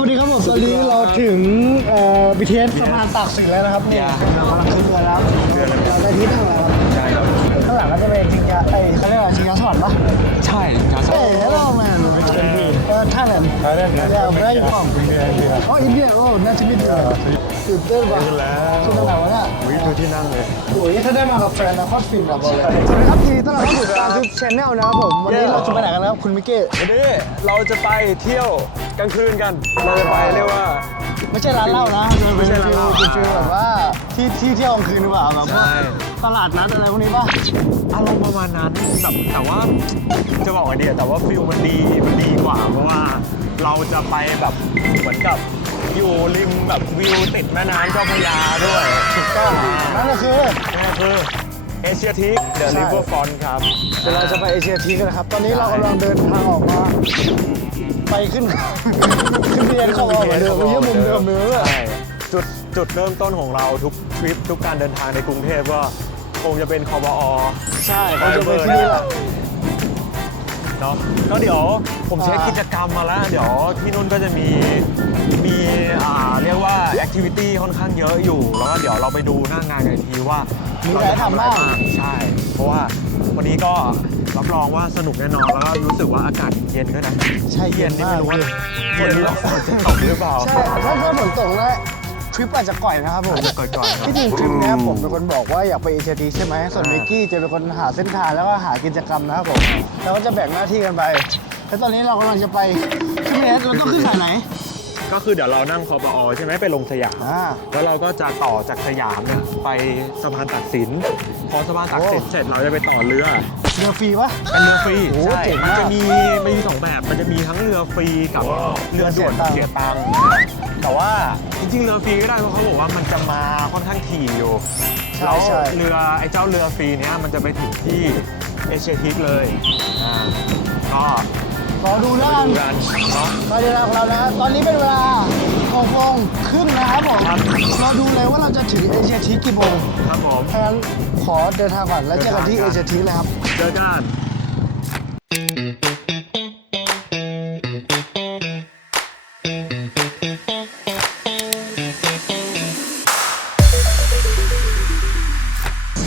วัสดีครับผมตอนนี้เราถึงเอ่อ BTS สะพานตากสินแล้วนะครับเนี่ยเรากำลังขึ้นเรือแล้วเราได้ที่นั่งแล้วครับใช่ครับข้างหลังก็จะเป็นชิงช้าไอ้เขาเรียกว่าชิงช้าสวรรค์ปะใช่ครับเอ้ย hello man เออท่านเนี่ย Thailand, man. yeah where you from India, India. อ๋ออินเดียโอ้น่าจะมีเดือน ตื่นเต้นปะขึ้นแล้วขึ้นตั้งแต่วันน่ะวิดูที่นั่งเลยโอ้ยถ้าได้มากับแฟนนะโคตรฟินอะบอกเลยสวัสดีครับทีต้อนรับเข้าสู่การทูบชแนลนะครับผม วันนี้เราจะไปไหนกันนะครับคุณมิกเก้วันนี้เราจะไปเที่ยวกลางคืนกัน เราจะไปเรียกว่าไม่ใช่ร้านเหล้านะไม่ใช่ร้านเหล้าเป็นฟิแบบว่าที่ที่เที่ยวกลางคืนหรือเปล่าแบบว่าใช่ตลาดนัดอะไรพวกนี้ป่ะอารมณ์ประมาณนั้นแบบแต่ว่าจะบอกว่าเดียแต่ว่าฟิลมันดีมันดีกว่าเพราะว่าเราจะไปแบบเหมือนกับ อยู่ริมแบบวิวติดแม่น้ำเจ้าพระยาด้วยถูกต้องนั่นก็คือ นี่คือเอเชียทิกเดอะใช่ริเวอร์ฟอนครับเดี๋ยวเราจะไปเอเชียทีกันนะครับ ตอนนี้เรากำลังเดินทางออกมา ไปขึ้น ขึ้นเรียนของเราเหมือนเดิมไม่ใช่มุมเดิมเลย ใช่จุดจุดเริ่มต้นของเราทุกทริปทุกการเดินทางในกรุงเทพก็คงจะเป็นคบอ ใช่เขาจะไปที่นี่แหละ เนาะก็เดี๋ยวผมเช็คอ่ากิจกรรมมาแล้ว เดี๋ยวที่นู่นก็จะมีมีอ่าเรียกว่าแอคทิวิตี้ค่อนข้างเยอะอยู่ แล้วก็เดี๋ยวเราไปดูหน้างานกันอีกทีว่ามีเราอะไรจะทำอะไรทำบ้างบ้างใช่ เพราะว่าวันนี้ก็รับรองว่าสนุกแน่นอนแล้วก็รู้สึกว่าอากาศเย็นด้วยนะใช่เย็เย็นนนี่มากไม่รู้ว่าเลยเย็นแล้วฝนจะตกหรือเปล่าใช่ถ้าถ้าฝนตกแล้ว ทริปอาจจะก่อยนะครับผมอาจจะก่อยๆครับที่จริงทริปเนี้ยผมเป็นคนบอกว่าอยากไปเอเชียทีใช่ไหมส่วนมิกกี้จะเป็นคนหาเส้นทางแล้วก็หากิจกรรมนะครับผมเราก็จะแบ่งหน้าที่กันไปแล้วตอนนี้เรากำลังจะไปขึ้นเรือเราต้องขึ้นสายไหน ก็คือเดี๋ยวเรานั่งคอปอใช่ไหมไปลงสยามอ่าแล้วเราก็จะต่อจากสยามเนี่ยไปสะพานตักสินพอสะพานตักสินโอ้เสร็จเราจะไปต่อเรือ เรือฟรีปะเป็นเรือฟรีโอ้ใช่เจ๋งมันมาก จะมีมันมีสองแบบ มันจะมีทั้งเรือฟรีกับเรือด่วนเสีเสียยตัตังงค์ค์แต่ว่า จริงๆเรือฟรีก็ได้เพราะเขาบอกว่ามันจะมาค่อนข้างถี่อยู่ใช่แล้วใช่ เรือไอ้เจ้าเรือฟรีเนี้ยมันจะไปถึงที่เอเชียทิกเลยอ่าก็รอดูแล้วไปกันดูกันเนาะ ตอนนี้ของเรานะตอนนี้เป็นเวลา6โมงครึ่งนะครับผมครับเราดูเลยว่าเราจะถึงเอเชียทีกี่โมงครับผมถ้างั้น ขอเดินทางก่อนแล้วเจอกันที่เอเชียทีเลยครับ เจอกัน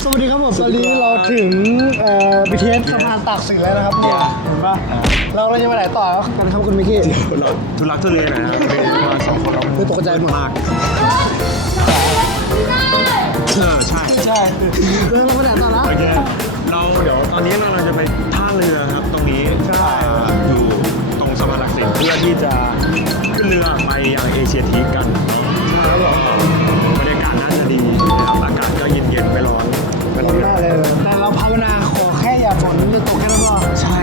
สวัสดีครับผมตอนนี้เราถึงเอ่อ BTS สะพานตากสินแล้วนะครับเนี่ยเห็นปะเราเราจะไปไหนต่อกันครับคุณมิกกี้เราทุลักทุเลหน่อยนะครับมาสองคนเราคือตกใจหมดมาก เออใช่ใช่เออเราไปไหนต่อนะโอเคเราเดี๋ยวตอนนี้เราจะไปท่าเรือครับตรงนี้อ่าอยู่ตรงสะพานหลักสินเพื่อที่จะขึ้นเรือไปยังเอเชียทีกันใช่แล้วบรรยากาศน่าจะดีนะครับอากาศก็เย็นๆไม่ร้อนมันร้อนมากเลยแต่เราภาวนาขอแค่อย่าฝนจะตกแค่นั้นพอใช่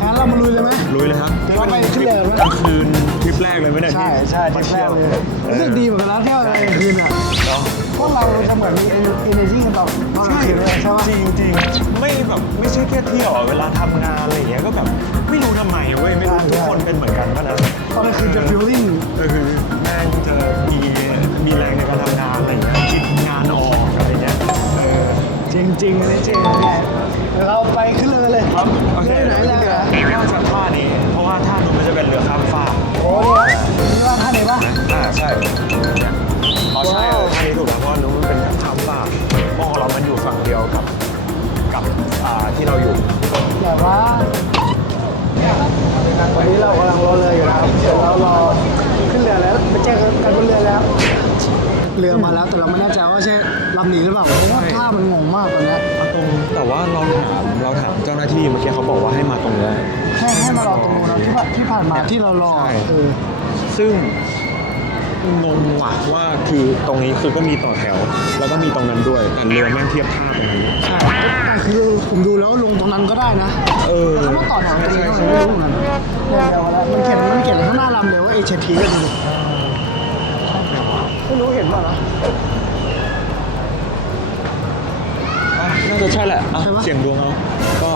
งั้นเรามาลุยเลยไหมลุยเลยครับเดี๋ยวเราไปขึ้นเรือกันไหมกลางคืนทริปแรกเลยไหมเนี่ยใช่ใช่ทริปแรกเลยรู้สึกดีเหมือนกันนะเที่ยวอะไรกลางคืนอะเนาะ วกเราจะเหมือนมี energy กันต่อตอนกลางคืนเลยใช่ปะจริงจริงๆไม่แบบไม่ใช่แค่เที่ยวอะเวลาทำงานอะไรอย่างเงี้ยก็แบบไม่รู้ทำไมเว้ยไม่รู้ทุกคนเป็นเหมือนกันปะนะตอนกลางคืนจะ feeling ก็คือแม่งจะมีมีแรงในการทำงานอะไรอย่างเงี้ยคิดงานออกอะไรเงี้ยเออ จริงจริงๆเลยจริงเนี่ยเดี๋ยวเราไปขึ้นเรือเลยครับโอเคเรือไหนเลยอะน่าจะท่านี้ เพราะว่าท่านู้นมันจะเป็นเรือข้ามฟากโอ้เนี่ยนี่ว่าท่าไหนปะอ่าใช่เนี่ย อ๋อใช่ว้าวท่านี้ถูกแล้วเพราะว่านู้นมันเป็นข้ามฟากเพราะของเรามันอยู่ฝั่งเดียวกับกับอ่าที่เราอยู่แบบว่าวันนี้เรากำลังรอเรืออยู่นะครับเดี๋ยวเรารอขึ้นเรือแล้วไปแจ้งกันบนเรือแล้ว เรือมาแล้วแต่เราไม่แน่ใจว่าใช่ลำนี้หรือเปล่าเพราะว่าท่ามันงงมากตอนเนี้ยตรงแต่ว่าเราถามเราถามเจ้าหน้าที่เมื่อกี้เขาบอกว่าให้มาตรงเนี้ยแค่ให้มารอตรงนู้นนะที่ผ่านที่ผ่านมาที่เรารอใช่เออซึ่ง งงว่ะว่าคือตรงนี้คือก็มีต่อแถว แล้วก็มีตรงนั้นด้วยแต่เรือแม่งเทียบท่าตรงนี้ใช่แต่คือผมดูแล้วลงตรงนั้นก็ได้นะ เออแล้วเขามาต่อแถวตรงนี้ก็ไม่รู้เหมือนกันเดี๋ยวแล้วมันเขียนมันเขียนข้างหน้าลำเลยว่าเอเชียทีกันดูไม่รู้เห็นป่ะนะอะน่าจะใช่แหละอะใช่ปะเสียงดวงเอาก็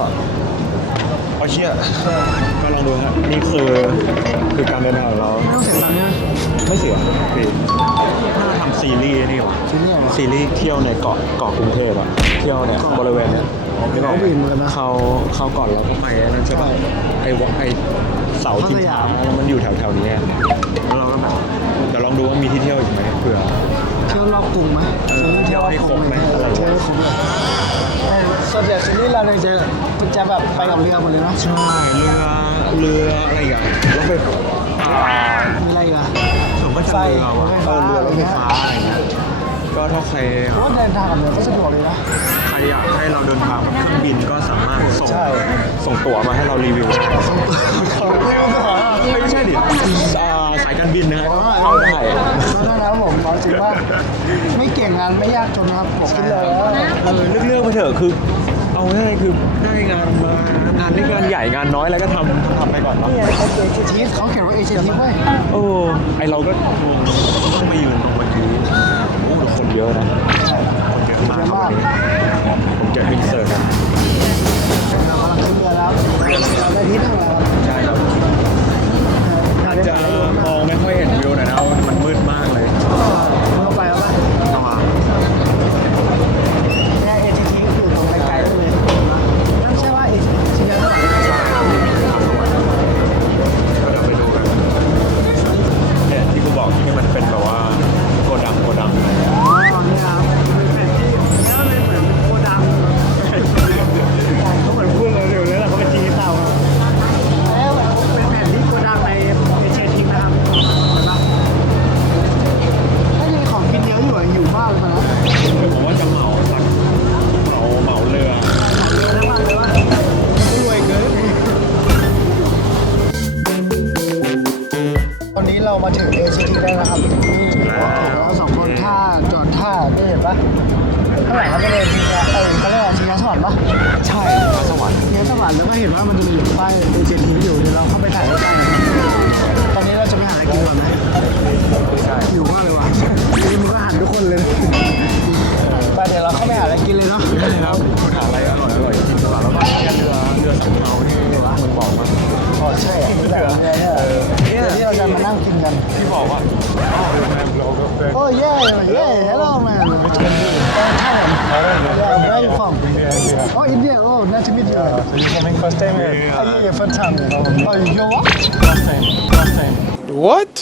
เชี่ยก็ลองดูฮะนี่คือคือการเดินทางของเราไม่เสียพี่เถ้าเราทำซีรีส์นี่หรอซีรีส์เที่ยวในเกาะเกาะกรุงเทพอะเที่ยวเนี่ยบริเวณเนี้ยเขาบินกันนะเขาเขาก่อนเราก็ไปนั่นใช่ป่ะไอ้วไอ้เสาจิงจ้ามันอยู่แถวๆนี้แล้วเราก็แบบเดี๋ยวลองดูว่ามีที่เที่ยวอีกไหมเผื่อ อเที่ยวให้คุ้มไหมเออเที่ยวให้คุ้มเลยแต่ส่วนใหญ่ซีรีส์เราเนี่ยจะจะแบบไปกับเรือหมดเลยเนาะใช่เรือเรืออะไรอย่างรถไฟอ่ามีอะไรอีกันผมก็จะเรือว่ะไฟเอฟ้าอเรือรถไฟฟ้าอะไรอย่างเงี้ยก็ถ้าใครเพราะว่าเดินทางกับเรือก็สะดวกเลยนะใครอยากให้เราเดินทางแบบเครื่องบินก็สามารถส่งใช่ส่งตั๋วมาให้เรารีวิวเขาเรียกว่าไม่ใช่ดิอ่าสายการบินนะฮะเจริงว่าไม่เก่งงานไม่ยากจนนะครับบอกขึ้นเลยว่าเออเลือกๆไปเถอะคือ เอาง่ายๆคือได้งานมางานเล็กงานใหญ่งานน้อยอะไรก็ทำทำไปก่อนเนาะนี่ไงเอเจทีสเขาเขียนว่าเอเจทีสเว้ยโอ้ไอเราก็ต้องมายืนตรงวันนี้โอ้ดูคนเยอะนะคนเยอะมากครับวันนี้ผมจะอินเสิร์ตกันเรากำลังขึ้นเรือแล้วเราได้ที่นั่งแล้วครับใช่ครับอาจจะมองไม่ค่อยเห็นวิวหน่อยนะ รียกว่าชิงช้าสวรรค์ปะใช่มาสวรรค์ชิงช้าสวรรค์แล้วก็เห็นว่ามันจะมีป้าย ACT อยู่เดี๋ยวเราเข้าไปถ่ายใกล้ๆตอนนี้เราจะไปหาอะไรกินก่อนไหมใช่หิวมากเลยว่ะนี่มันก็หันทุกคนเลย ไปเดี๋ยวเราเข้าไปหาอะไรกินเลยเนาะนี่เลยครับคุณหาอะไรอร่อยอร่อยกินดีกว่าแล้วก็เรือเรือสำเภาที่มึงบอกมาอ๋อใช่อะเรือเนี่ยเนี่ยที่เราจะมานั่งกินกันที่บอกว่าอ๋อเรือแมนโลก็เป็น Oh yeah, yeah, hello man. Which country? Thailand. Yeah, where are you from? Oh, India. Oh, nice to meet you. So you coming first time here? Oh, yeah, yeah, first time. Oh, you what? First time. First time. What?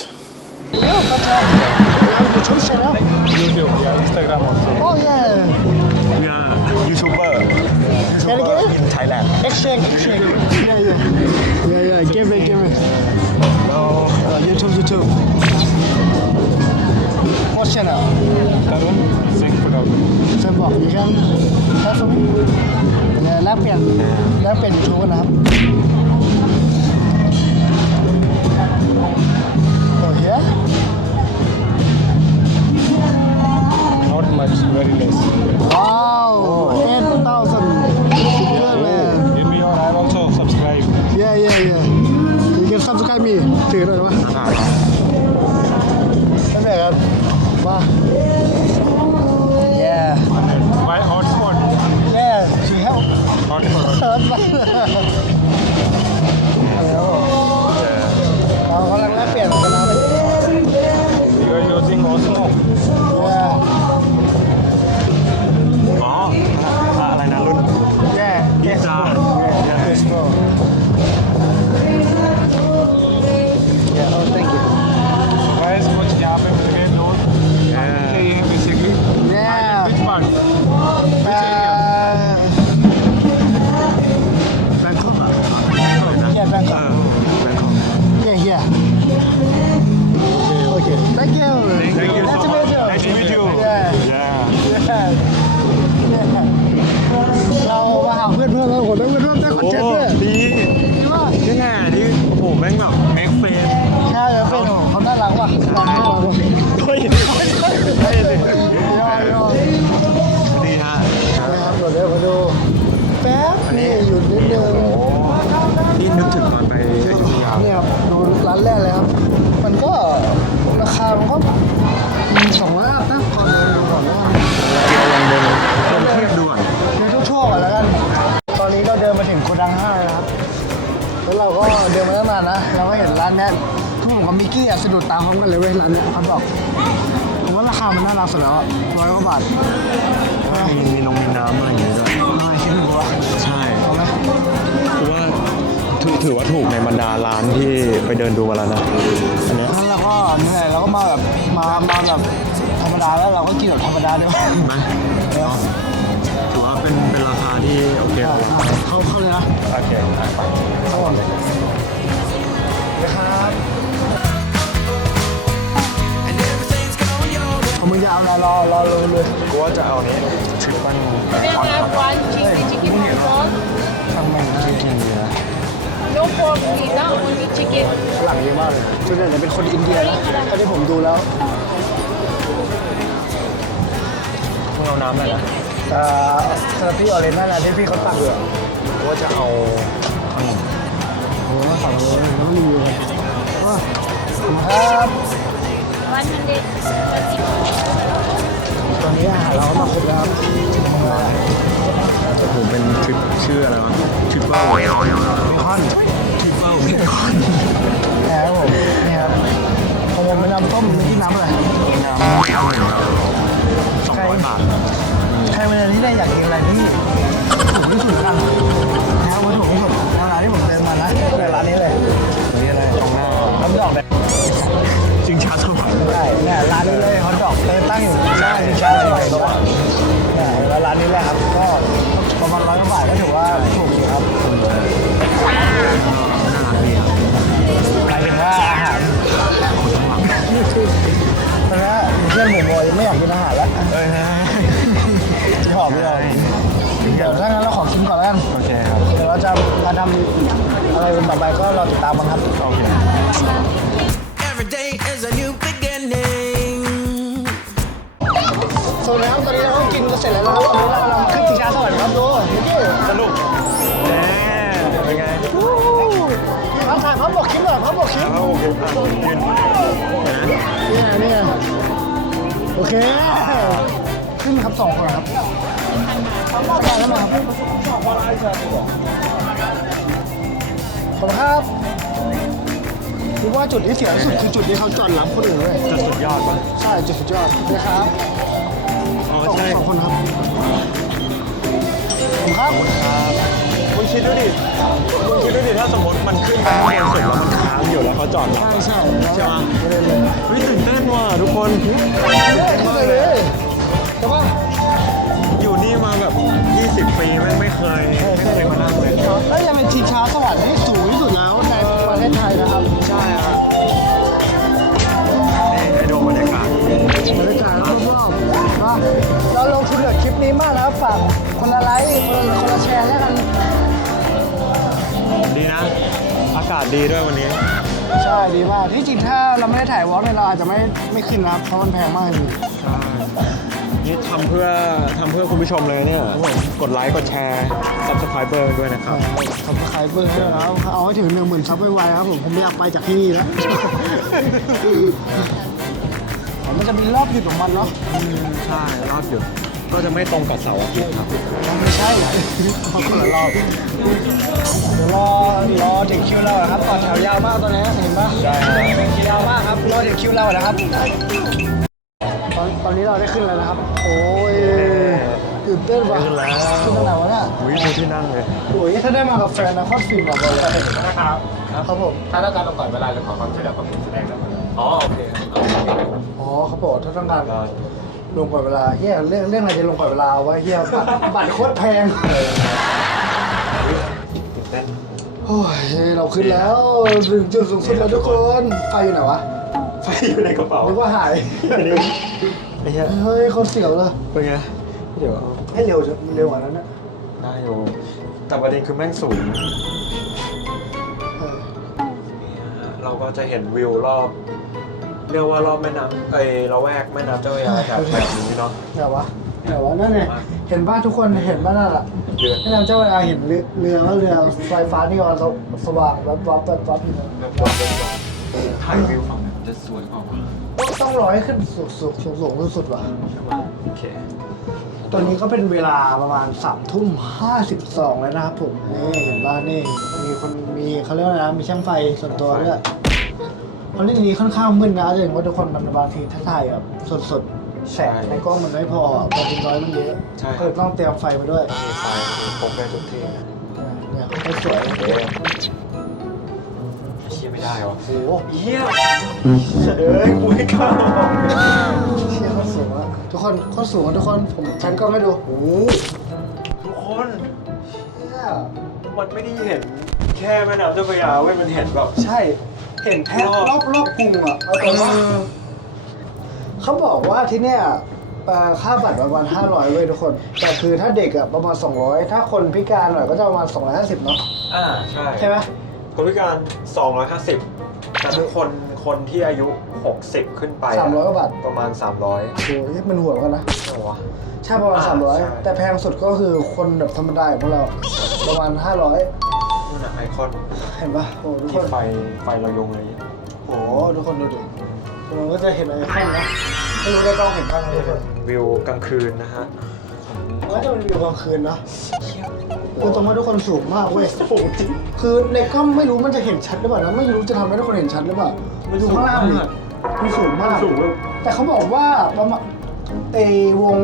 Yeah, first time. Thailand Exchange, exchange. Yeah, yeah. Yeah, yeah. Give me, give me. no Uh, YouTube, YouTube. What channel? Tarun Singh Photography. So, you can help for me? เนี่ยแลกเปลี่ยนแลกเปลี่ยน YouTube กันนะครับ Oh yeah? Not much, very less. You can subscribe me. ถือหน่อยวะไม่แบ่งกันมา Yeah. My hotspot. Yeah, she help. Hotspot. เแล้วเราก็เดินมาตั้งนานนะเราก็เห็นร้านเนี้ยทุกผมกับมิกกี้อะสะดุดตาพร้อมกันเลยเว้ยร้านเนี้ยเขาบอกผมว่าราคามันน่ารักสุดแล้วร้อยกว่าบาทมีมีนมมีน้ำอะไรอย่างเงี้ยด้วยทำไมคิดถูกวะใช่เอาไหมคือว่าถือถือว่าถูกในบรรดาร้านที่ไปเดินดูมาแล้วนะอันเนี้ยงั้นเราก็เหนื่อยเราก็มาแบบมามาแบบธรรมรมดาแล้วเราก็กินแบบธรรมดาด้วยไหมเอา ที่โอเคเลยเข้าเข้าเลยนะโอเคไปครับผมนะครับเอามึงจะเอาอะไรรอรอเลยเลยกูว่าจะเอานี้ทริปมัน Then I have one cheesy chicken hot dog. ทำมันจริงๆเลยนะ No pork pizza, only chicken. ฝรั่งเยอะมากเลยส่วนใหญ่จะเป็นคนอินเดียนะเท่าที่ผมดูแล้วมึงเอาน้ำอะไรนะ เอ่อสลัดพี่ออเรนจ์นั่นแหละที่พี่เขาตักอยู่อะกูว่าจะเอาขนมโอ้โหสั่งเลยแล้วก็รีวิวเลยว่าครับ One hundred. ตอนนี้อาหารเราก็มาครบแล้วครับผมเป็นทริปชื่ออะไรวะทริปเปิลเบคอนทริปเปิลเบคอนนะครับผมนี่ครับของผมเป็นน้ำต้มที่น้ำอะไรสองร้อยบาทใคร เวลาที่ได้อยากกินอะไรที่ถูกที่สุดกันนะครับวัตถุที่สุดในร้านที่ผมเดินมานะในร้านนี้เลยนี่อะไรตรงหน้าฮอทดอกเนี่ยจริงชาสวรรค์ใช่เนี่ยร้านนี้เลยฮอทดอกเดินตั้งอยู่หน้าดิชาร์เลยเนี่ยแล้วร้านนี้แหละครับก็ประมาณร้อยกว่าบาทก็ถือว่าถูกอยู่ครับน่ารักดีครับหมายถึงว่าอาหารตอนนี้เพื่อนผมบอกยังไม่อยากกินอาหารแล้วเอ้ยที่หอมไม่ได้เดี๋ยวถ้างั้นเราขอกินก่อนแล้วกันโอเคครับ เดี๋ยวเราจะมาทำอะไรต่อไปก็รอติดตามกันครับ โอเค Every day is a new beginning. สวัสดีครับตอนนี้เราก็กินกันเสร็จแล้วนะครับตอนนี้เรากำลังขึ้นชิงช้าสวรรค์ครับดูนี่สนุกแหมเป็นไงเอาถ่ายพับบอกคลิปหน่อยพับบอกคลิป โอเคอะยืนนะเนี่ยเนี่ยโอเค ขึ้นครับสองคนครับ ขอบคุณครับคิดว่าจุดที่เสียที่สุดคือจุดที่เขาจอดรับคนอื่นเลยจะสุดยอดปะใช่จุดสุดยอดนะครับอ๋อสองใช่สองคนครับผมครับคุณคิดดูดิคุณคิดดูดิถ้าสมมติมันขึ้นไปข้างบนเสร็จแล้วมันค้างอยู่แล้วเขาจอดรับใช่ใช่ใช่ปะไม่ได้เลยเฮ้ยตื่นเต้นว่ะทุกคนเนี่ยขึ้นเลยเลย ปีไม่ไม่เคยไม่เคยมานั่งเลยแล้วยังเป็นชิงช้าสวรรค์ที่สูงที่สุดแล้วในประเทศไทยนะครับ ใช่ฮะนี่ให้ดูบรรยากาศบรรยากาศรอบๆว่าเราลงทุนกับคลิปนี้มากนะครับฝากคนละไลค์คนละคนละแชร์แล้วกัน ดีนะ อากาศดีด้วยวันนี้ ใช่ดีมากที่จริงถ้าเราไม่ได้ถ่ายวอล์กเนี่ยเราอาจจะไม่ไม่ขึ้นนะครับเพราะมันแพงมากจริงใช่ นี่ทำเพื่อทำเพื่อคุณผู้ชมเลยเนี่ย กดไลค์ กดแชร์ subscriber ด้วยนะครับขอบคุณใครเบอร์ให้นะครับเอาให้ถึงหนึ่งหมื่นซับไวๆครับผม ผมไม่อยากไปจากที่นี่แล้วอ๋อมันจะมีรอบหยุดของมันเนาะใช่รอบหยุดก็จะไม่ตรงกับเสาร์อาทิตย์ครับไม่ใช่คนละรอบเดี๋ยวรอรอถึงคิวเราอะครับต่อแถวยาวมากตอนนี้เห็นปะใช่ครับยาวมากครับรอถึงคิวเราแล้วครับต อนตอนนี้เราได้ขึ้นแล้วนะครับ โอ้ยตื่นเต้นว่ะขึ้นแล้วขึ้นตั้งแต่วันน่ะอุ้ยมีที่นั่งเลยโอ้ยถ้าได้มากับแฟนนะโคตรฟินแบบเลยนะครับครับผมถ้าต้องการลงก่อนเวลาหรือขอความช่วยเหลือต้องแสดงแล้วอ๋อโอเคอ๋อเขาบอกถ้าต้องการลงก่อนเวลาเฮียเรื่องเรื่องอะไรจะลงก่อนเวลาวะเฮียบัตรบัตรโคตรแพงโอ้ยเราขึ้นแล้วถึงจุดสูงสุดแล้วทุกคนไฟอยู่ไหนวะไฟอยู่ในกระเป๋านึกว่าหายอันนี้ ไอ้เหี้ยเฮ้ยคนเสียวเลยเป็นไงเดี๋ยวให้เร็วจะเร็วกว่านั้นนะได้อยู่แต่ประเด็นคือแม่งสูงเออเราก็จะเห็นวิวรอบ เรียกว่ารอบแม่น้ำไอ้ละแวกแม่น้ำเจ้าพระยาแถบแบบนี้เนาะไหนวะไหนวะนั่นไงเห็นบ้านทุกคนเห็นบ้านนั่นแหละเดือนแม่น้ำเจ้าพระยาเห็นเรือเรือว่าเรือไฟฟ้านี่มันสว่างแบบวับแบบวับอยู่นะแบบว่าถ่ายวิวฝั่งนั้นจะสวยกว่าวะ ต้องรอให้ขึ้นสูงสูงสูงสูงสุดๆว่ะใช่ไหมโอเค ตอนนี้ก็เป็นเวลาประมาณสามทุ่มห้าสิบสองแล้วนะครับผม นี่เห็นบ้านนี่ มีคนมีเขาเรียกว่าอะไรนะมีช่างไฟส่วนตัวด้วยเพราะเรื่องนี้ค่อนข้างมืดนะจะเห็นว่าทุกคนมันบางทีถ้าถ่ายแบบสดๆแสงในกล้องมันไม่พอปริน้อยมันเยอะก็เลยต้องเตรียมไฟมาด้วยมีไฟมีครบได้ทุกที่นะเนี่ยให้สวยเชี่ย ไม่ได้วะโอ้โหเฮียเอ้ยกูไม่กล้าเชี่ยเขาสวยคนโคตรสูงอะทุกคน ผมชันกล้องให้ดูโอ้โหทุกคนเนี่ยมันไม่ได้เห็นแค่แม่น้ำเจ้าพระยาเว้ยมันเห็นแบบใช่ เห็นแพ็ครอบรอบกรุงอะเอาแต่ว่าเขาบอกว่าที่เนี่ยเอ่อค่าบัตรประมาณ500 เว้ยทุกคน แต่คือถ้าเด็กอะประมาณ 200 ถ้าคนพิการหน่อยก็จะประมาณ 250 เนาะอ่า ใช่ ใช่ไหม คนพิการ 250 แต่ทุกคนคนที่อายุ 60 ขึ้นไปอะสามร้อยกว่าบาท ประมาณ 300โอ้ยมันหัวกันนะใช่วะ ใช่ประมาณอ่าใช่300แต่แพงสุดก็คือคนแบบธรรมดาอย่างพวกเรา ประมาณ500นู่นน่ะไอคอนเห็นปะโอ้ทุกคที่นไฟไฟเรายงเลยโอ้ทุกคนดูดิมันก็จะเห็นไอคอนนะไม่รู้ได้กล้องเห็นบ้างไหมทุกคนวิวกลางคืนนะฮะมันก็จะเป็นวิวกลางคืนเนาะ คือตรงว่าทุกคนสูงมากเว้ยสูงจริงคือในกล้องไม่รู้มันจะเห็นชัดหรือเปล่านะไม่รู้จะทำให้ทุกคนเห็นชัดหรือเปล่ามันดูข้างล่างดิมันสูงมากสูงแบบแต่เขาบอกว่าประมาณไอวง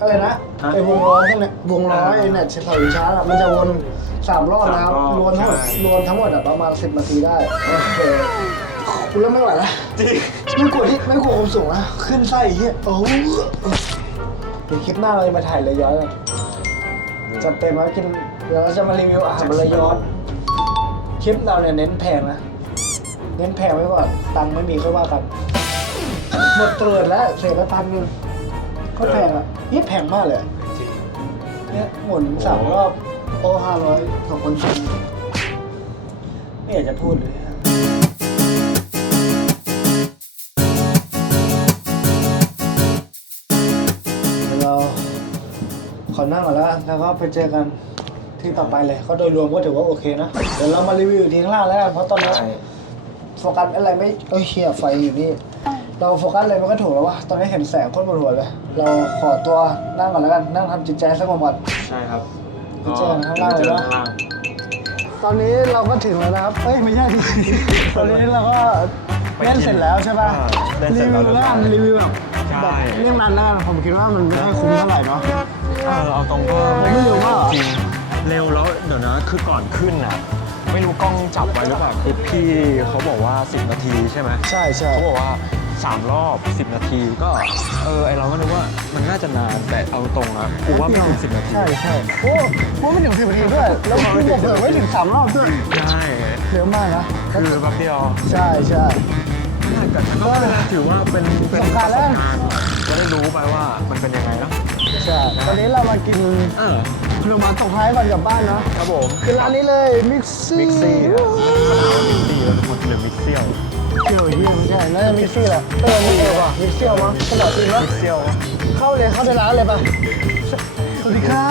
อะไรนะฮะไอวงล้อพวกเนี้ยวงล้อไอเนี่ยเฉลิมช้าอะมันจะวนสามรอบนะครับสามรอบรวมทั้งหมดใช่รวมทั้งหมดอะประมาณสิบนาทีได้โอเคกูเริ่มไม่ไหวแล้วจริงไม่กลัวที่ไม่กลัวความสูงนะขึ้นไส้เฮียโอ้โหเดี๋ยวคลิปหน้าเราจะมาถ่ายเลยย้อนกัน จัดเต็มแล้วกิน เดี๋ยวเราจะมารีวิวอาหารเลยอนคลิปเราเนี่ยเน้นแพงนะ เน้นแพงไว้ก่อนตังค์ไม่มีค่อยว่ากัน หมดเตือนแล้วเสียไปพันหนึงก็แพงอะนี่แพงมากเลยอะจริงเนี่ยหมุนสามรอบโอ้ห้าร้อยสองคนชิมไม่อยากจะพูดเลย นั่งก่อนแล้วกันแล้วก็ไปเจอกันที่ต่อไปเลยก็โดยรวมก็ถือว่าโอเคนะเดี๋ยวเรามารีวิวอีกทีข้างล่างแล้วกันเพราะตอนนี้ใช่โฟกัสอะไรไม่เอ้ยเฮียไฟอยู่นี่ เราโฟกัสอะไรไม่ค่อยถูกแล้ววะตอนนี้เห็นแสงโคตรปวดหัวเลย เราขอตัวนั่งก่อนแล้วกันนั่งทำจิตใจให้สงบก่อนใช่ครับไปเจอกันข้างล่างเลยนะข้างล่างตอนนี้เราก็ถึงแล้วนะครับเอ้ยไม่ใช่ดิตอนนี้เราก็เล่นเสร็จแล้วใช่ป่ะอ่าเล่นเสร็รีจแล้ววิวแล้วกันรีวิวแบบใช่แบบเรื่องนั้นแล้วกันผมคิดว่ามันไม่ค่อยคุ้มเท่าไหร่เนาะ เออเอาตรงก็ไม่เร็วมากเหรอจริงเร็วแล้วเดี๋ยวนะคือก่อนขึ้นน่ะไม่รู้กล้องจับไว้หรือเปล่าคือพี่เขาบอกว่า 10 นาทีใช่ไหมใช่ใช่เขาบอกว่า 3 รอบ 10 นาทีก็ เออไอเราก็นึกว่ามันน่าจะนานแต่เอาตรงอะกูว่าไม่ถึง10 นาที ใช่ใช่โอ้โหไม่ถึงสิบนาทีด้วยแล้วคุณบอกเผื่อไม่ถึงสามรอบด้วยใช่เร็วมากนะคือแป๊บเดียวใช่ใช่แต่ก็เป็นถือว่าเป็นเป็นประสบการณ์แล้วประสบการณ์จะได้รู้ไปว่ามันเป็นยังไงเนอะ ใช่ตอนนี้เรามากินเออขนมหวานตกท้ายก่อนกลับบ้านเนาะครับผมคือร้านนี้เลยมิกซี่มิกซี่อะมะนาวมิกซี่แล้วทุกคนหรือมิกเซี่ยวเกี่ยวเยี่ยมใช่น่าจะมิกซี่แหละเออไม่เออว่ะมิกซี่มั้งขนมจีนมั้งมิกเซี่ยวเข้าเลยเข้าในร้านเลยป่ะสวัสดีค่ะ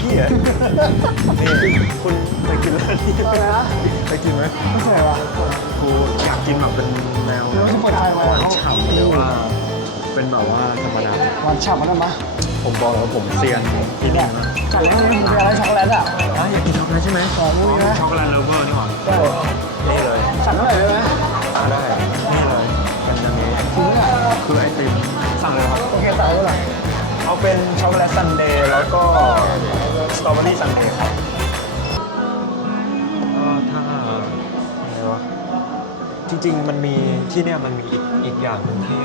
เฮียนี่คุณไปกินร้านนี้อะไรนะไปกินไหมไม่ใช่ว่ะกูอยากกินแบบเป็นแนวเดี๋ยวจะเปิดไฟไว้หวานฉ่ำหรือว่าเป็นแบบว่าธรรมดาหวานฉ่ำกันได้ไหม ผมบอกแล้วผมเซียนกินเนี่ยนะสั่งได้ไหมผมอยากได้ช็อกโกแลตอะอะอยากกินช็อกโกแลตใช่ไหมขอมุ้ยนะช็อกโกแลตเลฟเวอร์นี่หว่าได้นี่เลยสั่งเท่าไหร่ได้ไหมอ่าได้นี่เลยเป็นอย่างนี้จริงไหมเนี่ยคือไอติมสั่งเลยครับโอเคสั่งเท่าไหร่เอาเป็นช็อกโกแลตซันเดย์แล้วก็สตรอเบอรี่ซันเดย์ครับก็ถ้าอะไรวะจริงๆมันมีที่เนี่ยมันมีอีกอีกอย่างหนึ่งที่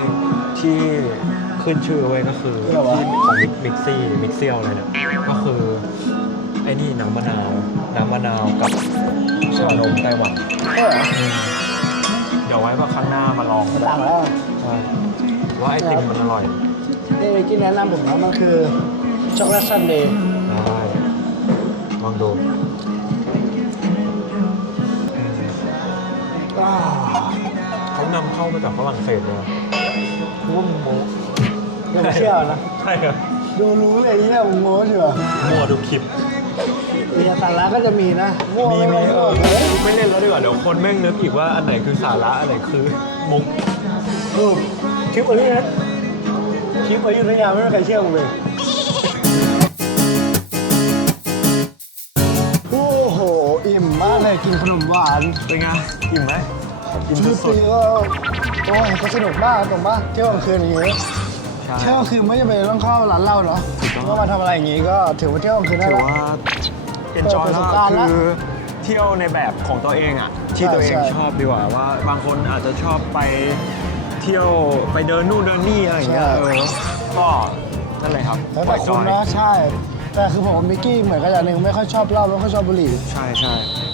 ที่ ขึ้นชื่อไว้ก็คือที่ของมิกซี่มิกเซียลเลยเนี่ยก็คือไอ้นี่น้ำมะนาวน้ำมะนาวกับชานมไต้หวันใช่เหรอเดี๋ยวไว้ว่าครั้งหน้ามาลองก็ได้สั่งแล้วใช่ว่าไอติมมันอร่อยนี่กินแนะนำผมนะมันคือช็อกโกแลตซันเดย์ได้ลองดูเขานำเข้ามาจากฝรั่งเศสเลยคุ้มโม ดูเชี่ยวนะ ใช่ครับดูรู้เลยเนี่ยมึงโม้เชียวมัวดูคลิปมีสาระก็จะมีนะโง่มีไม่มีโง่เอโง่อโง่ไม่เล่นแล้วดีกว่าเดี๋ยวคนแม่งนึกอีกว่าอันไหนคือสาระอันไหนคือมุกเออคลิปอะไรนะคลิปอยุธยาไม่มีใครเชื่อมึงเลยโอ้โหอิ่มมากเลยกินขนมหวานเป็นไงอิ่มไหมอิ่มชีวิตสุดปีก็โอ้ยก็สนุกมากตรงป่ะเที่ยวกลางคืนอย่างงี้ๆใช่ เที่ยวกลางคืนไม่จำเป็นต้องเข้าร้านเหล้าเนาะถูกต้องก็มาทำอะไรอย่างงี้ก็ถือว่าเที่ยวกลางคืนได้ถือแล้วว่าเอนจอยเปิดประสมาบกการณ์ละคือเที่ยวในแบบของตัวเองอะที่ใช่ตัวเองใช่ชอบดีกว่าว่า บางคนอาจจะชอบไปที่ที่ยวไปเดินนู่นเดินนี่อะไรอย่างเงี้ยใช่เออก็นั่นเลยครับแล้วปล่แต่อยจคุอณยนะใช่ แต่คือผมกับมิกกี้เหมือนกันอย่างหนึ่งไม่ค่อยชอบเหล้าไม่ค่อยชอบบุหรี่ใช่ใช่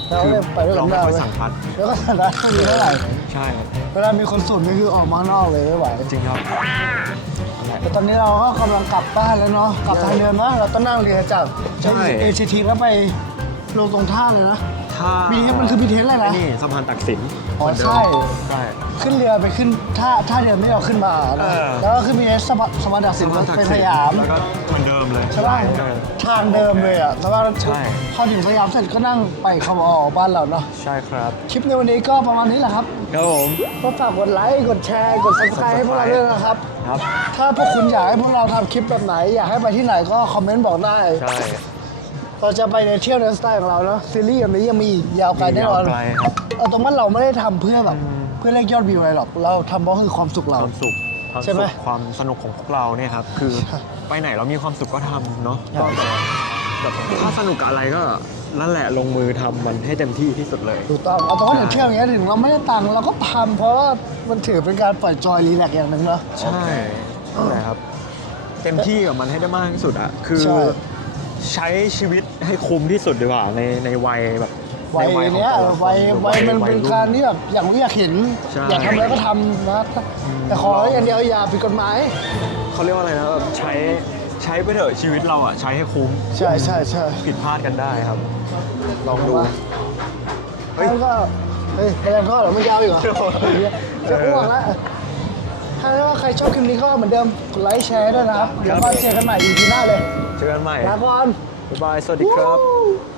เราก็เลยไปด้วยกัเรานไม่ได้ค่อยเว้ยสั่งพัดแล้วก็สันดานไม่มีเท่าไหร่ใช่ครับเวลามีคนสูบนี่คือออกมาข้างนอกเลยไม่ไหวจริงครับ แต่ตอนนี้เราก็กำลังกลับบ้านแล้วเนาะกลับทางเดิมนะเราต้องนั่งเรือจากใช่ เอชทีแล้วไปลงตรงท่าเลยนะถ้า BTS มันคือ BTS อะไรนะ นี่สะพานตักสินอ๋อเหมืนเดิมใช่ ใช่ ขึ้นเรือไปขึ้นท่าท่าเดิมที่เราขึ้นมานะเออ แล้วก็ขึ้นมีเอสสะพานสะพานดักสินสะพานตักไปสิสนยามแล้วก็เหมือนเดิมเลย ใช่ป่ะเออทางเดิมเลยอะแต่ว่าใช่ พอถึงสยามเสร็จก็นั่งไปเขาออกบ้านเราเนาะใช่ครับคลิปในวันนี้ก็ประมาณนี้แหละครับ ครับผม ก็ฝากกดไลค์ กดแชร์ กด subscribe ให้พวกเราด้วยนะครับ ครับ ถ้าพวกคุณอยากให้พวกเราทำคลิปแบบไหน อยากให้ไปที่ไหนก็คอมเมนต์บอกได้ ใช่เราจะไปในเที่ยวในสไตล์ของเราเนาะซีรีส์แบบนี้ยังมีอีกยาวไกลแน่นอน ยาวไกลครับ เอาตรงว่าเราไม่ได้ทำเพื่อแบบเพื่อเรียกยอดวิวอะไรหรอก เราทำเพราะคือความสุขคเรา วามสุขความใช่ไหมสุขความสนุกของพวกเราเนี่ยครับ คือไปไหนเรามีความสุขก็ทำเนาะใช่ก็แบบถ้าสนุกกับอะไรก็ นั่นแหละลงมือทำมันให้เต็มที่ที่สุดเลย ถูกต้องเอาตรงว่าเดี๋ยวเที่ยวอย่างเงี้ยถึงเราไม่ได้ตังค์เราก็ทำเพราะว่ามันถือเป็นการปล่อยจอยรีแลกซ์อย่างหนึ่งเนาะ ใช่นั่นแหละครับ เต็มที่กับมันให้ได้มากที่สุดอะคือใช่ ใช้ชีวิตให้คุ้มที่สุดดีกว่าในในวัยแบบวัยในของเนี้ยแต่ละคนวัยวัยมันวัเป็นรุ่ การที่แบบอยากรู้อยากเห็น ใช่อยากทำอะไรก็ทำนะ แต่ขออย่างเดียวอย่าผิดกฎหมาย เขาเรียกว่าอะไรนะแบบใช้ ใช้ไปเถอะชีวิตเราอะใช้ให้คุ้มใช่ใช่ใช่ผิดพลาดกันได้ครับ ลองดู เฮ้ย แล้วก็เฮ้ยไปแรงทอดเหรอไม่ยาวอีกเหรอจะอ้วกแล้วถ้าว่าใครชอบคลิปนี้ก็เหมือนเดิมกดไลค์แชร์ด้วยนะครับ เดี๋ยวมาเจอกันใหม่ EP หน้าเลย เจอกันใหม่ลาก่อนบ๊ายบาย สวัสดีครับ Woo!